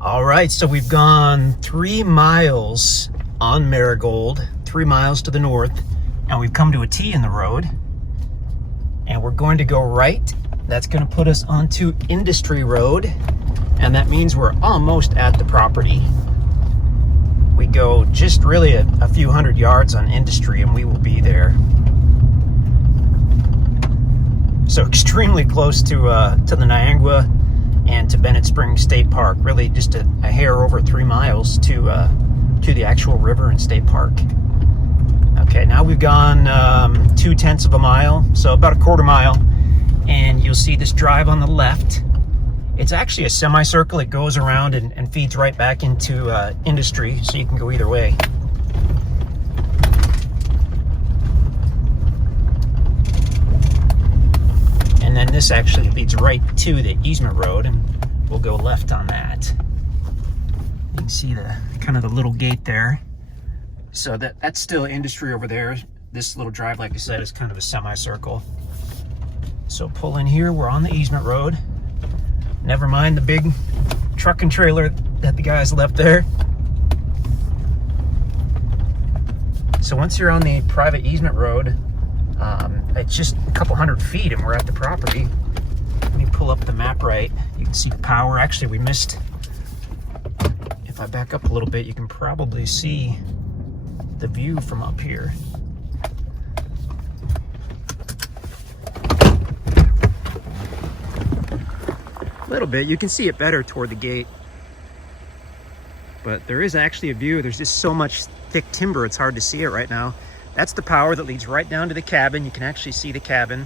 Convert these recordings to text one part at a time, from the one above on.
All right, so we've gone 3 miles on Marigold, 3 miles to the north, and we've come to a T in the road, and we're going to go right. That's going to put us onto Industry Road, and that means we're almost at the property. We go just really a few hundred yards on Industry, and we will be there. So extremely close to the Niagara and to Bennett Springs State Park. Really just a hair over 3 miles to the actual river and state park. Okay, now we've gone 0.2 of a mile, so about a quarter mile, and you'll see this drive on the left. It's actually a semicircle. It goes around and feeds right back into Industry, so you can go either way. And then this actually leads right to the easement road, and we'll go left on that. You can see the kind of the little gate there. So that's still Industry over there. This little drive, like I said, is kind of a semicircle. So pull in here, we're on the easement road. Never mind the big truck and trailer that the guys left there. So once you're on the private easement road, it's just a couple hundred feet and we're at the property. Let me pull up the map right. You can see the power. Actually, we missed, if I back up a little bit, you can probably see the view from up here. A little bit. You can see it better toward the gate. But there is actually a view. There's just so much thick timber, it's hard to see it right now. That's the power that leads right down to the cabin. You can actually see the cabin.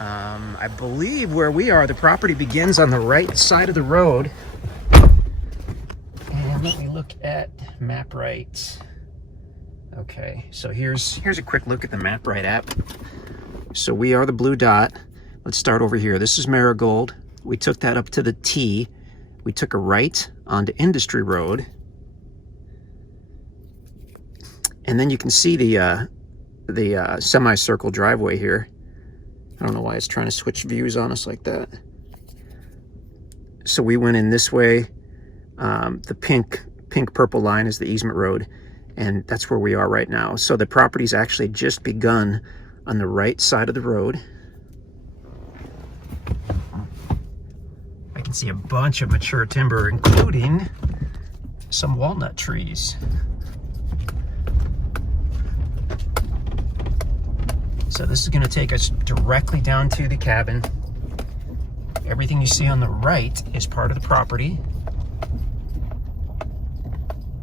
I believe where we are, the property begins on the right side of the road. And let me look at map right. Okay, so here's a quick look at the map right app. So we are the blue dot. Let's start over here. This is Marigold. We took that up to the T. We took a right onto Industry Road. And then you can see the semicircle driveway here. I don't know why it's trying to switch views on us like that. So we went in this way. The pink purple line is the easement road, and that's where we are right now. So the property's actually just begun on the right side of the road. I can see a bunch of mature timber, including some walnut trees. So this is going to take us directly down to the cabin. Everything you see on the right is part of the property.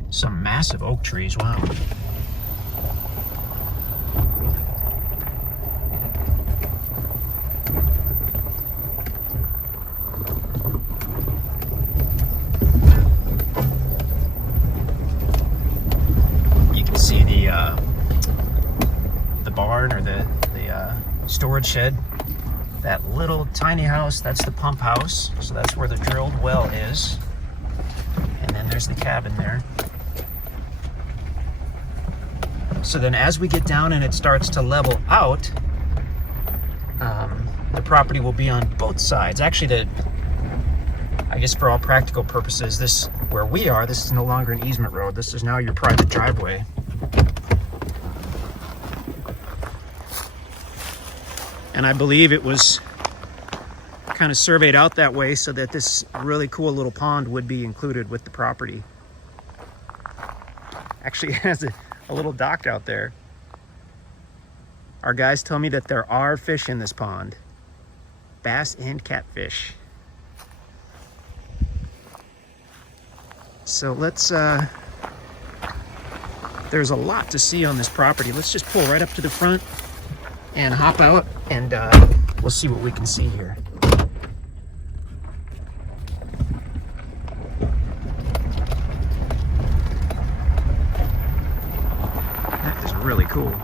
Some massive oak trees, wow. You can see the barn or the storage shed. That little tiny house, that's the pump house. So that's where the drilled well is. And then there's the cabin there. So then as we get down and it starts to level out, the property will be on both sides. Actually, I guess for all practical purposes, this, where we are, this is no longer an easement road. This is now your private driveway. And I believe it was kind of surveyed out that way so that this really cool little pond would be included with the property. Actually, it has a little dock out there. Our guys tell me that there are fish in this pond. Bass and catfish. So let's, there's a lot to see on this property. Let's just pull right up to the front and hop out, and we'll see what we can see here. That is really cool.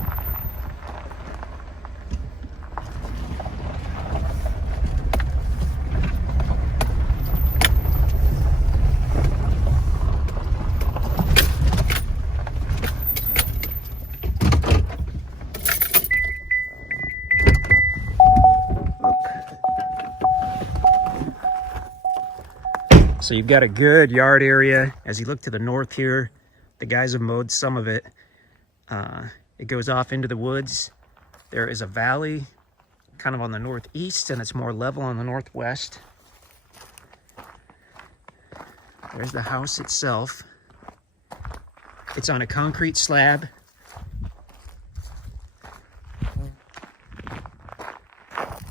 So you've got a good yard area. As you look to the north here, the guys have mowed some of it. It goes off into the woods. There is a valley kind of on the northeast, and it's more level on the northwest. There's the house itself. It's on a concrete slab.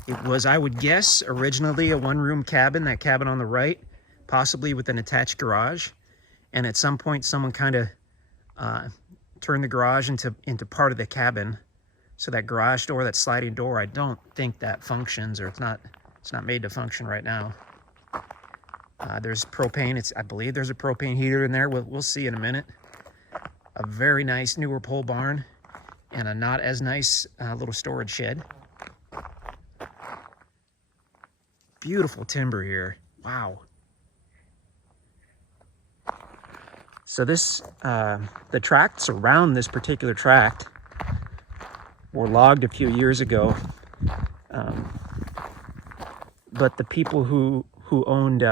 It was, I would guess, originally a one-room cabin, that cabin on the right, possibly with an attached garage. And at some point, someone kind of turned the garage into part of the cabin. So that garage door, that sliding door, I don't think that functions, or it's not made to function right now. There's propane. I believe there's a propane heater in there. We'll see in a minute. A very nice newer pole barn, and a not as nice little storage shed. Beautiful timber here. Wow. So this, the tracts around this particular tract were logged a few years ago. But the people who owned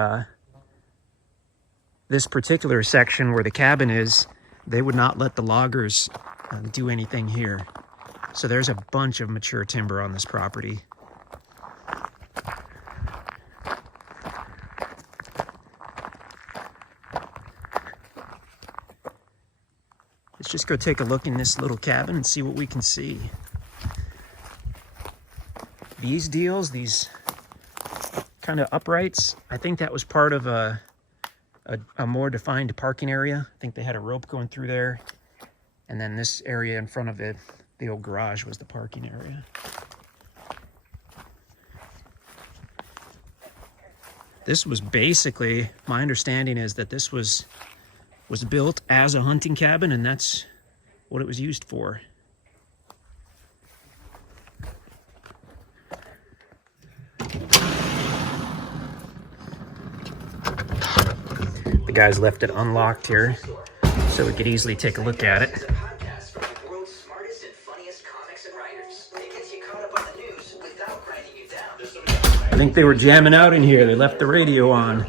this particular section where the cabin is, they would not let the loggers do anything here. So there's a bunch of mature timber on this property. Let's just go take a look in this little cabin and see what we can see. These deals, these kind of uprights, I think that was part of a more defined parking area. I think they had a rope going through there. And then this area in front of it, the old garage, was the parking area. This was basically, my understanding is that this was built as a hunting cabin, and that's what it was used for. The guys left it unlocked here, so we could easily take a look at it. I think they were jamming out in here. They left the radio on.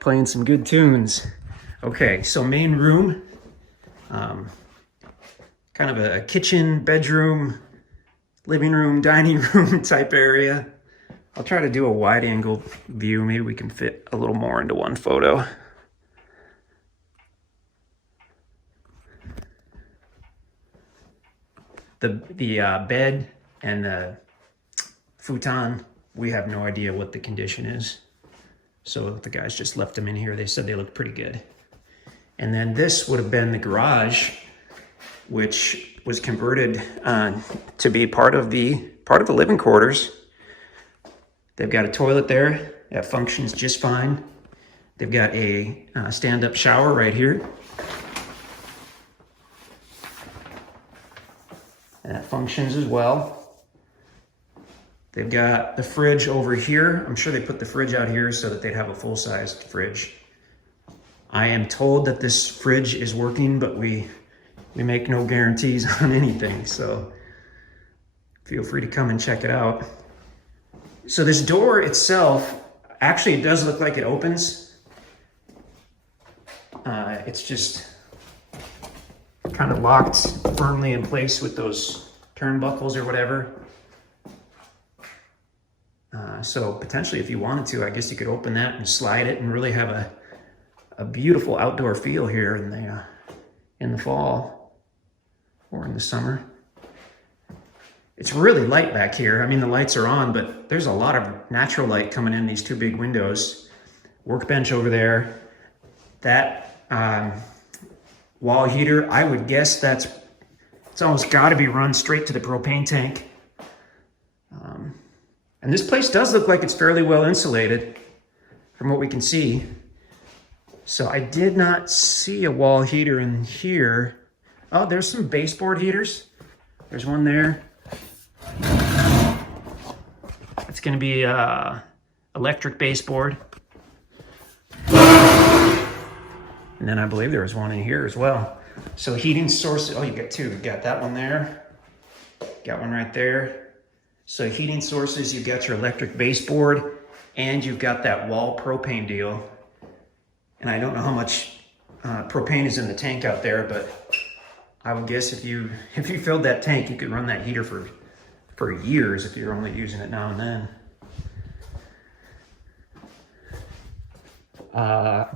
Playing some good tunes. Okay, so main room. Kind of a kitchen, bedroom, living room, dining room type area. I'll try to do a wide angle view. Maybe we can fit a little more into one photo. The bed and the futon, we have no idea what the condition is. So the guys just left them in here. They said they looked pretty good. And then this would have been the garage, which was converted to be part of the living quarters. They've got a toilet there that functions just fine. They've got a stand-up shower right here. And that functions as well. They've got the fridge over here. I'm sure they put the fridge out here so that they'd have a full-sized fridge. I am told that this fridge is working, but we make no guarantees on anything, so feel free to come and check it out. So this door itself, actually it does look like it opens. It's just kind of locked firmly in place with those turnbuckles or whatever. So potentially if you wanted to, I guess you could open that and slide it and really have a beautiful outdoor feel here in the fall or in the summer. It's really light back here. I mean, the lights are on, but there's a lot of natural light coming in these two big windows. Workbench over there. That wall heater, I would guess it's almost got to be run straight to the propane tank. And this place does look like it's fairly well insulated from what we can see. So I did not see a wall heater in here. Oh, there's some baseboard heaters. There's one there. It's going to be electric baseboard. And then I believe there was one in here as well. So heating source, oh, you got two. You got that one there. Got one right there. So heating sources, you've got your electric baseboard. and you've got that wall propane deal. And I don't know how much propane is in the tank out there, but I would guess if you filled that tank, you could run that heater for years if you're only using it now and then.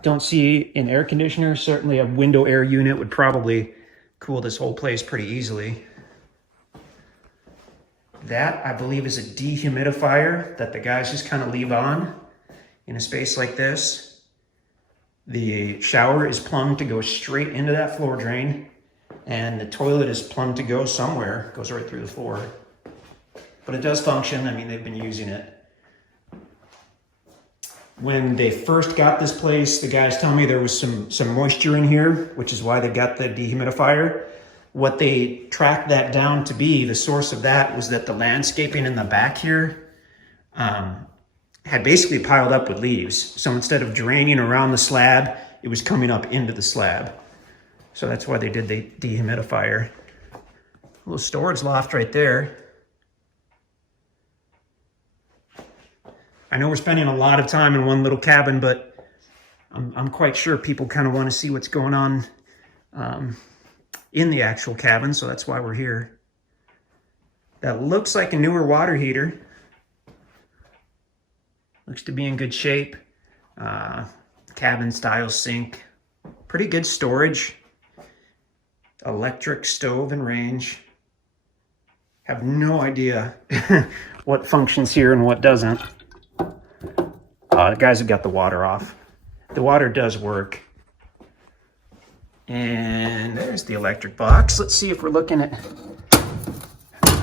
Don't see an air conditioner. Certainly a window air unit would probably cool this whole place pretty easily. That, I believe, is a dehumidifier that the guys just kind of leave on in a space like this. The shower is plumbed to go straight into that floor drain, and the toilet is plumbed to go somewhere. It goes right through the floor. But it does function. I mean, they've been using it. When they first got this place, the guys tell me there was some moisture in here, which is why they got the dehumidifier. What they tracked that down to be, the source of that was that the landscaping in the back here had basically piled up with leaves. So instead of draining around the slab, it was coming up into the slab. So that's why they did the dehumidifier. A little storage loft right there. I know we're spending a lot of time in one little cabin, but I'm quite sure people kind of want to see what's going on in the actual cabin, so that's why we're here. That looks like a newer water heater. Looks to be in good shape. Cabin style sink. Pretty good storage. Electric stove and range. Have no idea what functions here and what doesn't. The guys have got the water off. The water does work. And there's the electric box. Let's see if we're looking at...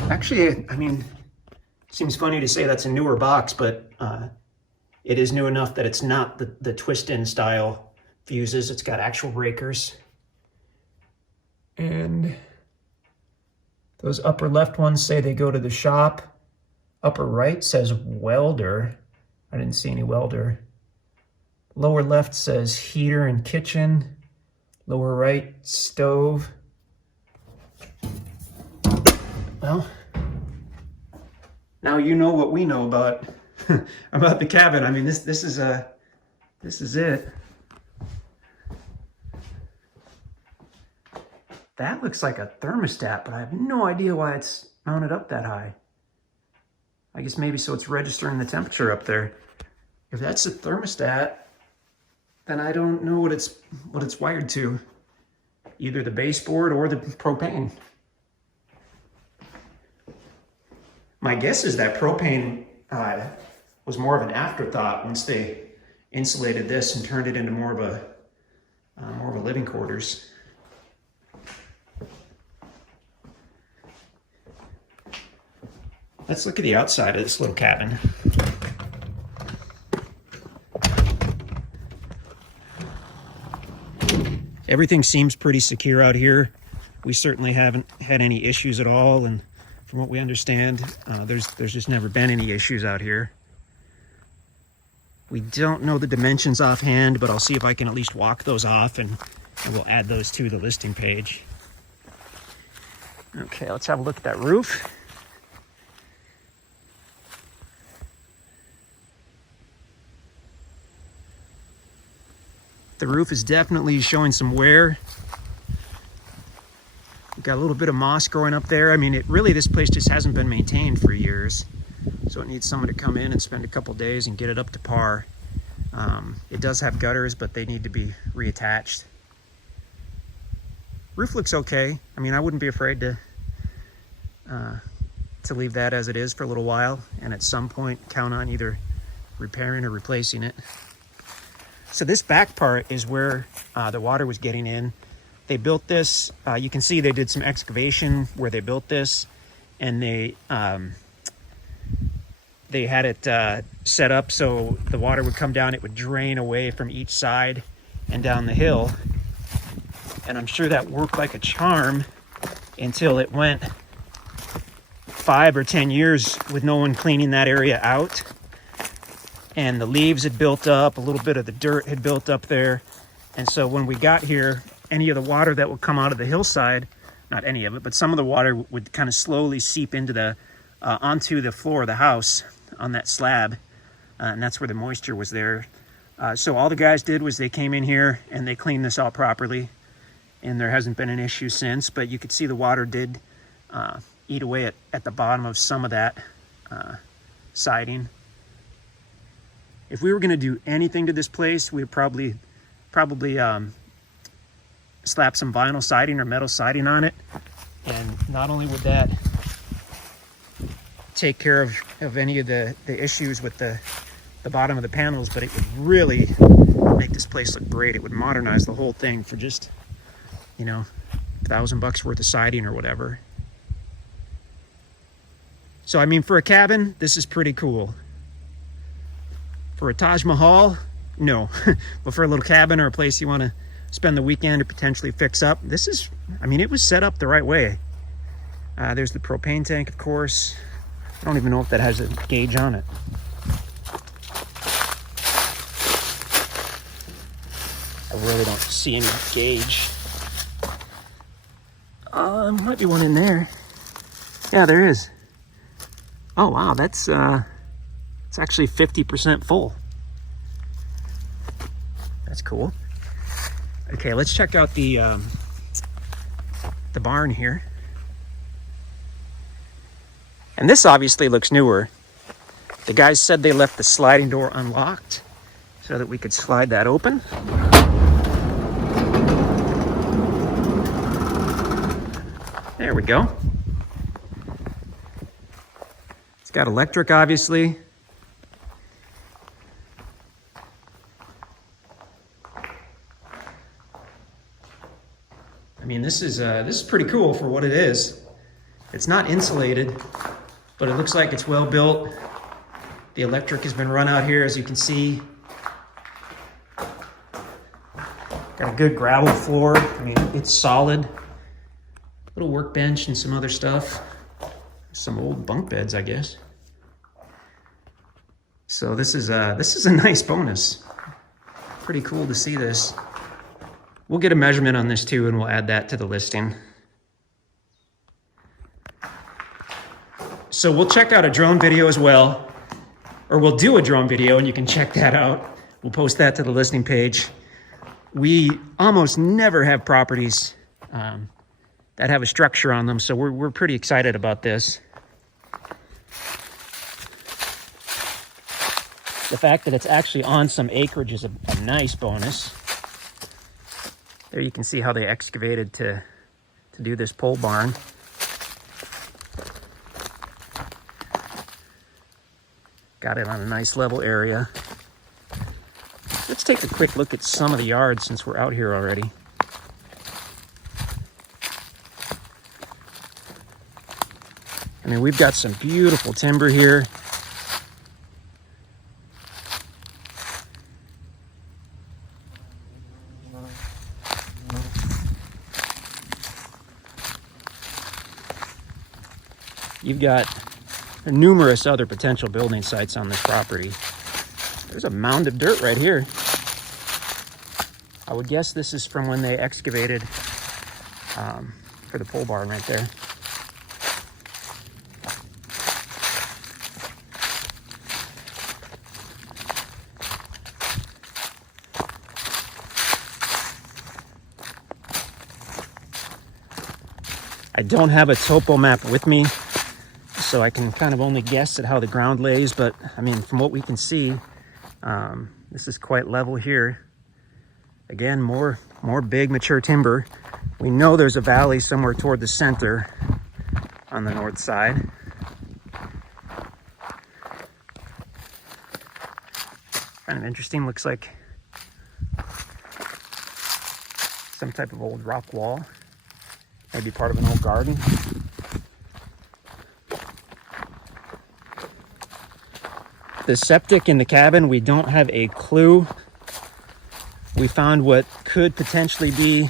Actually, I mean, seems funny to say that's a newer box, but it is new enough that it's not the twist-in style fuses. It's got actual breakers. And those upper left ones say they go to the shop. Upper right says welder. I didn't see any welder. Lower left says heater and kitchen. Lower right, stove. Well, now you know what we know about about the cabin. I mean, this is it. That looks like a thermostat, but I have no idea why it's mounted up that high. I guess maybe so it's registering the temperature up there. If that's a thermostat, then I don't know what it's wired to. Either the baseboard or the propane. My guess is that propane was more of an afterthought once they insulated this and turned it into more of a living quarters. Let's look at the outside of this little cabin. Everything seems pretty secure out here. We certainly haven't had any issues at all, and from what we understand, there's just never been any issues out here. We don't know the dimensions offhand, but I'll see if I can at least walk those off, and we'll add those to the listing page. Okay, let's have a look at that roof. The roof is definitely showing some wear. We've got a little bit of moss growing up there. I mean, this place just hasn't been maintained for years. So it needs someone to come in and spend a couple days and get it up to par. It does have gutters, but they need to be reattached. Roof looks okay. I mean, I wouldn't be afraid to leave that as it is for a little while, and at some point count on either repairing or replacing it. So this back part is where the water was getting in. They built this, you can see they did some excavation where they built this, and they had it set up so the water would come down, it would drain away from each side and down the hill. And I'm sure that worked like a charm until it went 5 or 10 years with no one cleaning that area out. And the leaves had built up, a little bit of the dirt had built up there. And so when we got here, any of the water that would come out of the hillside, not any of it, but some of the water would kind of slowly seep into onto the floor of the house on that slab. and that's where the moisture was there. So all the guys did was they came in here and they cleaned this out properly, and there hasn't been an issue since, but you could see the water did eat away at the bottom of some of that siding. If we were going to do anything to this place, we'd probably slap some vinyl siding or metal siding on it, and not only would that take care of any of the issues with the bottom of the panels, but it would really make this place look great. It would modernize the whole thing for just, you know, $1,000 worth of siding or whatever. So I mean, for a cabin, this is pretty cool. For a Taj Mahal, no. But for a little cabin or a place you want to spend the weekend or potentially fix up, this is, I mean, it was set up the right way. There's the propane tank, of course. I don't even know if that has a gauge on it. I really don't see any gauge. Might be one in there. Yeah, there is. Oh wow, that's it's actually 50% full. That's cool. Okay, let's check out the barn here. And this obviously looks newer. The guys said they left the sliding door unlocked so that we could slide that open. There we go. It's got electric, obviously. I mean, this is pretty cool for what it is. It's not insulated, but it looks like it's well built. The electric has been run out here, as you can see. Got a good gravel floor. I mean, it's solid. Little workbench and some other stuff. Some old bunk beds, I guess. So this is a nice bonus. Pretty cool to see this. We'll get a measurement on this too, and we'll add that to the listing. So we'll check out a drone video as well, or we'll do a drone video and you can check that out. We'll post that to the listing page. We almost never have properties that have a structure on them, so we're pretty excited about this. The fact that it's actually on some acreage is a nice bonus. There you can see how they excavated to do this pole barn. Got it on a nice level area. Let's take a quick look at some of the yards since we're out here already. I mean, we've got some beautiful timber here. You've got numerous other potential building sites on this property. There's a mound of dirt right here. I would guess this is from when they excavated for the pole barn right there. I don't have a topo map with me, so I can kind of only guess at how the ground lays, but I mean, from what we can see, this is quite level here. Again, more big mature timber. We know there's a valley somewhere toward the center on the north side. Kind of interesting, looks like some type of old rock wall. Maybe part of an old garden. The septic in the cabin, we don't have a clue. We found what could potentially be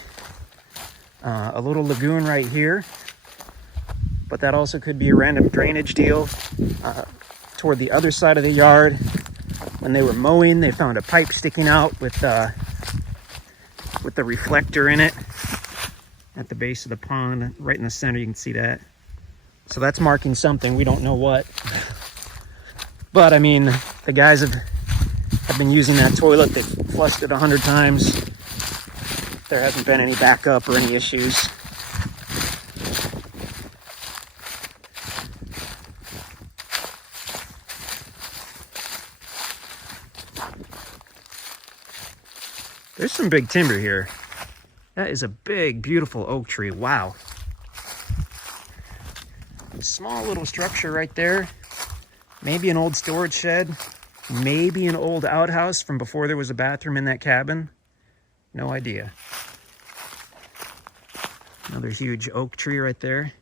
a little lagoon right here, but that also could be a random drainage deal. Toward the other side of the yard, when they were mowing, they found a pipe sticking out with the reflector in it at the base of the pond, right in the center. You can see that. So that's marking something. We don't know what. But I mean, the guys have been using that toilet. They've flushed it 100 times. There hasn't been any backup or any issues. There's some big timber here. That is a big, beautiful oak tree. Wow. A small little structure right there. Maybe an old storage shed. Maybe an old outhouse from before there was a bathroom in that cabin. No idea. Another huge oak tree right there.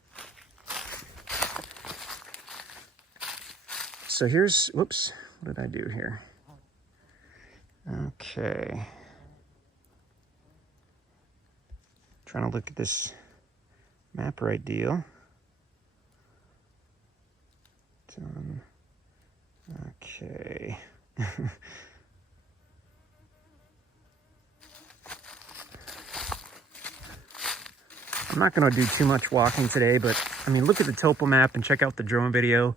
So here's, whoops, what did I do here? Okay. Trying to look at this map right deal. Done. Okay. I'm not going to do too much walking today, but I mean, look at the topo map and check out the drone video.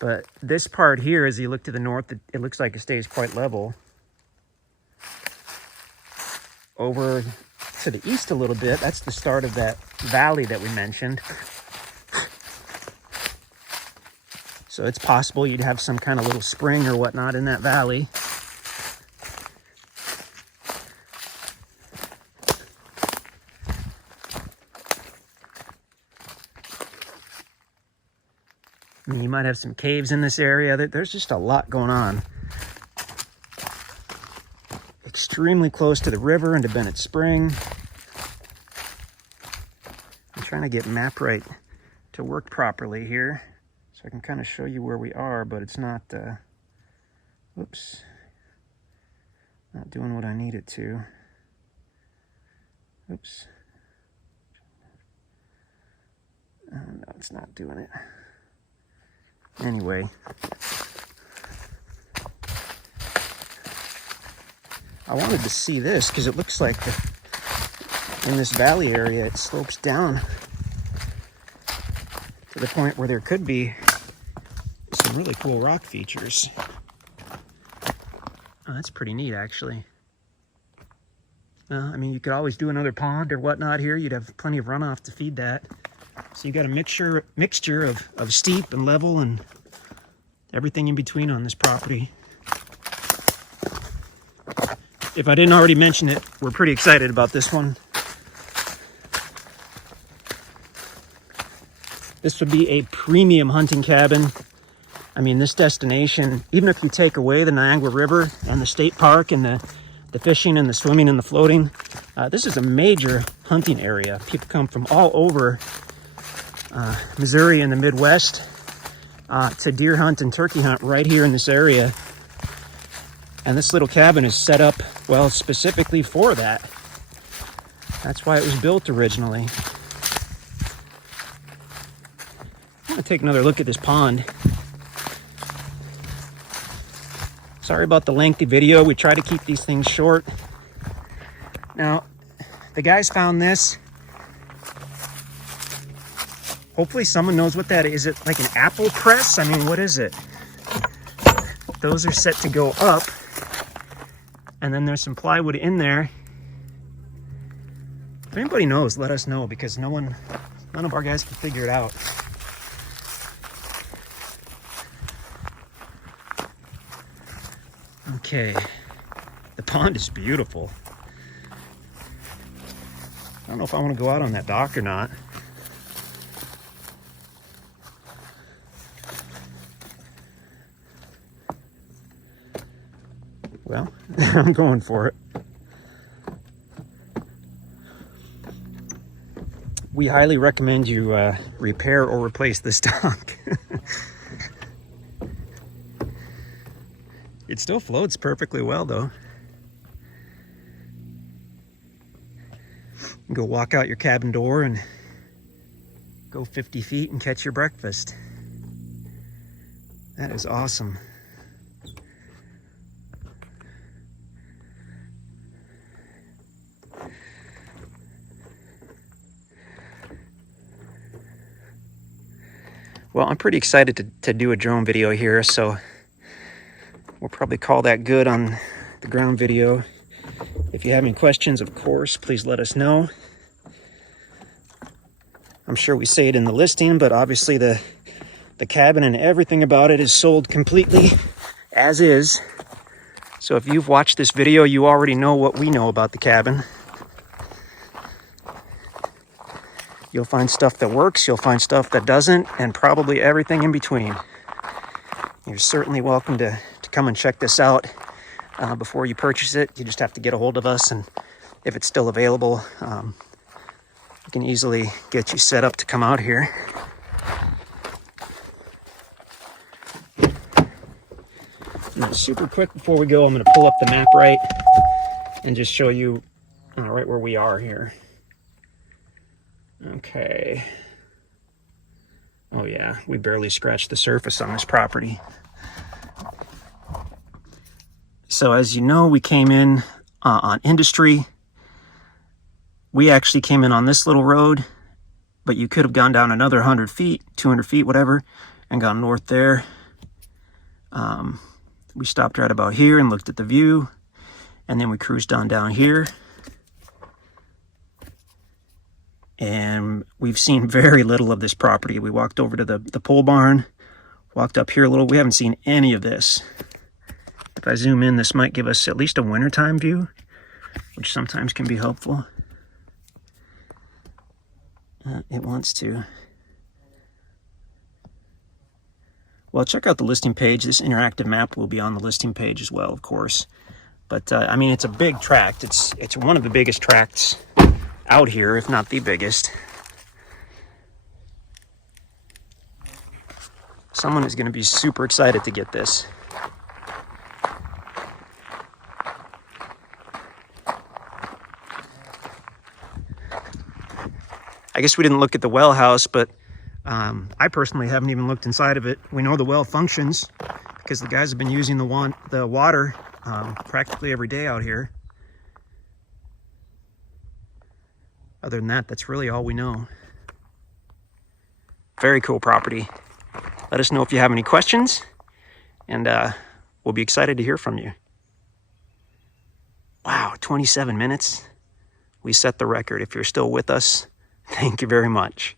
But this part here, as you look to the north, it looks like it stays quite level. Over to the east a little bit, that's the start of that valley that we mentioned. So it's possible you'd have some kind of little spring or whatnot in that valley. I mean, you might have some caves in this area. There's just a lot going on. Extremely close to the river and to Bennett Spring. I'm trying to get MapRight to work properly here, so I can kind of show you where we are, but it's not, whoops, not doing what I need it to. Oops. No, it's not doing it. Anyway, I wanted to see this because it looks like in this valley area it slopes down to the point where there could be some really cool rock features. Oh, that's pretty neat, actually. I mean, you could always do another pond or whatnot here. You'd have plenty of runoff to feed that. So you got a mixture of steep and level and everything in between on this property. If I didn't already mention it, we're pretty excited about this one. This would be a premium hunting cabin. I mean, this destination, even if you take away the Niagara River and the state park and the fishing and the swimming and the floating, this is a major hunting area. People come from all over Missouri and the Midwest to deer hunt and turkey hunt right here in this area. And this little cabin is set up, well, specifically for that. That's why it was built originally. I'm gonna take another look at this pond. Sorry about the lengthy video. We try to keep these things short. Now, the guys found this. Hopefully someone knows what that is. Is it like an apple press? I mean, what is it? Those are set to go up. And then there's some plywood in there. If anybody knows, let us know, because none of our guys can figure it out. Okay, the pond is beautiful. I don't know if I want to go out on that dock or not. Well, I'm going for it. We highly recommend you repair or replace this dock. It still floats perfectly well, though. You can go walk out your cabin door and go 50 feet and catch your breakfast. That is awesome. Well, I'm pretty excited to do a drone video here, so we'll probably call that good on the ground video. If you have any questions, of course, please let us know. I'm sure we say it in the listing, but obviously the cabin and everything about it is sold completely as is. So if you've watched this video, you already know what we know about the cabin. You'll find stuff that works, you'll find stuff that doesn't, and probably everything in between. You're certainly welcome to come and check this out before you purchase it. You just have to get a hold of us, and if it's still available, we can easily get you set up to come out here. Now, super quick before we go, I'm going to pull up the map right and just show you right where we are here. Okay. Oh yeah, we barely scratched the surface on this property. So as you know, we came in on Industry. We actually came in on this little road, but you could have gone down another 100 feet, 200 feet, whatever, and gone north there. We stopped right about here and looked at the view, and then we cruised on down here. And we've seen very little of this property. We walked over to the pole barn, walked up here a little. We haven't seen any of this. If I zoom in, this might give us at least a wintertime view, which sometimes can be helpful. It wants to. Well, check out the listing page. This interactive map will be on the listing page as well, of course. But I mean, it's a big tract. It's one of the biggest tracts out here, if not the biggest. Someone is going to be super excited to get this. I guess we didn't look at the well house, but I personally haven't even looked inside of it. We know the well functions because the guys have been using the water practically every day out here. Other than that, that's really all we know. Very cool property. Let us know if you have any questions, and we'll be excited to hear from you. Wow, 27 minutes. We set the record. If you're still with us, thank you very much.